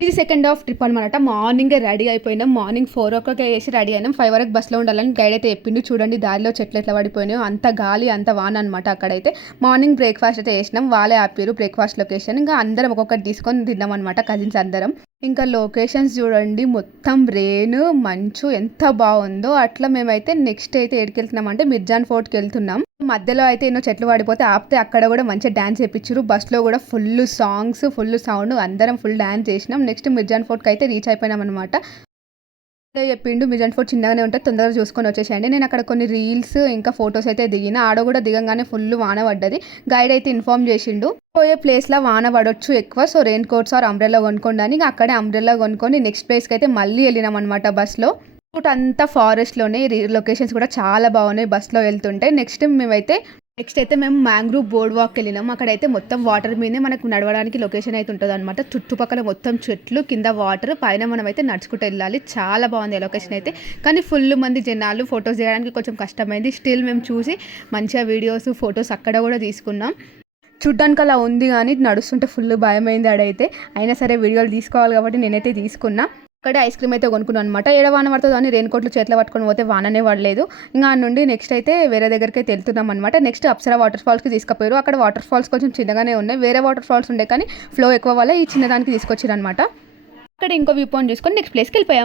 ఇది second half trip అనమాట. మార్నింగే రెడీ అయిపోయినాం. మార్నింగ్ 4:00 చేసి రెడీ అయినాం. 5 వరకు బస్సులో ఉండాలని గైడ్ అయితే చెప్పిండు. చూడండి దారిలో చెట్లు ఎట్లా పడిపోయినాయో, అంత గాలి అంత వాన అనమాట అక్కడైతే. మార్నింగ్ బ్రేక్ఫాస్ట్ అయితే చేసినాం. వాళ్ళే ఆపారు బ్రేక్ఫాస్ట్ లొకేషన్. ఇంకా అందరం ఒక్కొక్కటి తీసుకొని తిన్నాం అనమాట కజిన్స్ అందరం. ఇంకా లొకేషన్స్ చూడండి, మొత్తం రెయిన్ మంచు ఎంత బాగుందో. అట్లా మేమైతే నెక్స్ట్ అయితే ఎక్కడికెళ్తున్నాం అంటే మిర్జాన్ ఫోర్ట్కి వెళ్తున్నాం. మధ్యలో అయితే ఎన్నో చెట్లు పడిపోతే ఆపితే అక్కడ కూడా మంచిగా డాన్స్ చేయించారు. బస్సులో కూడా ఫుల్ సాంగ్స్ ఫుల్ సౌండ్, అందరం ఫుల్ డాన్స్ చేసినాం. నెక్స్ట్ మిర్జాన్ ఫోర్ట్కి అయితే రీచ్ అయిపోయినాం అనమాట. చెప్పిండు మిర్జాన్ ఫోర్ట్ చిన్నగానే ఉంటే తొందరగా చూసుకొని వచ్చేసేయండి. నేను అక్కడ కొన్ని రీల్స్ ఇంకా ఫొటోస్ అయితే దిగిన. ఆడ కూడా దిగంగానే ఫుల్ వాన పడ్డది. గైడ్ అయితే ఇన్ఫార్మ్ చేసిండు పోయే ప్లేస్లో వాన పడొచ్చు ఎక్కువ, so raincoats or umbrella కొనుక్కోండి అని. అక్కడే అంబ్రెల్లా కొనుక్కొని నెక్స్ట్ ప్లేస్కి అయితే మళ్ళీ వెళ్ళినాం అనమాట బస్లో. రూట్ అంతా ఫారెస్ట్లోనే, లొకేషన్స్ కూడా చాలా బాగున్నాయి బస్లో వెళ్తుంటే. నెక్స్ట్ అయితే మేము మ్యాంగ్రూవ్ బోర్డ్ వాక్కి వెళ్ళినాం. అక్కడైతే మొత్తం వాటర్ మీదే మనకు నడవడానికి లొకేషన్ అయితే ఉంటుంది అనమాట. చుట్టుపక్కల మొత్తం చెట్లు, కింద వాటర్, పైన మనం అయితే నడుచుకుంటూ వెళ్ళాలి. చాలా బాగుంది లొకేషన్ అయితే. కానీ ఫుల్ మంది జనాలు, ఫొటోస్ చేయడానికి కొంచెం కష్టమైంది. స్టిల్ మేము చూసి మంచిగా వీడియోస్ ఫొటోస్ అక్కడ కూడా తీసుకున్నాం. చూడ్డానికి అలా ఉంది కానీ నడుస్తుంటే ఫుల్ భయమైంది ఆడైతే. అయినా సరే వీడియోలు తీసుకోవాలి కాబట్టి నేనైతే తీసుకున్నా. అక్కడే ఐస్ క్రీమ్ అయితే కొనుక్కున్నాను అనమాట. ఏడ వాన పడుతుందో అని రెయిన్ కోట్లు చేతిలో పట్టుకొని పోతే వాననే పడలేదు. ఇంకా ఆ నుండి నెక్స్ట్ అయితే వేరే దగ్గరికి అయితే వెళ్తున్నాం అనమాట. నెక్స్ట్ అప్సరా వాటర్ ఫాల్స్కి తీసుకుపోయారు. అక్కడ వాటర్ ఫాల్స్ కొంచెం చిన్నగానే ఉన్నాయి. వేరే వాటర్ ఫాల్స్ ఉండే కానీ ఫ్లో ఎక్కువ వల్ల ఈ చిన్నదానికి తీసుకొచ్చారు అనమాట. అక్కడ ఇంకో వ్యూ పాయింట్ చూసుకొని నెక్స్ట్ ప్లేస్కి వెళ్ళిపోయాం.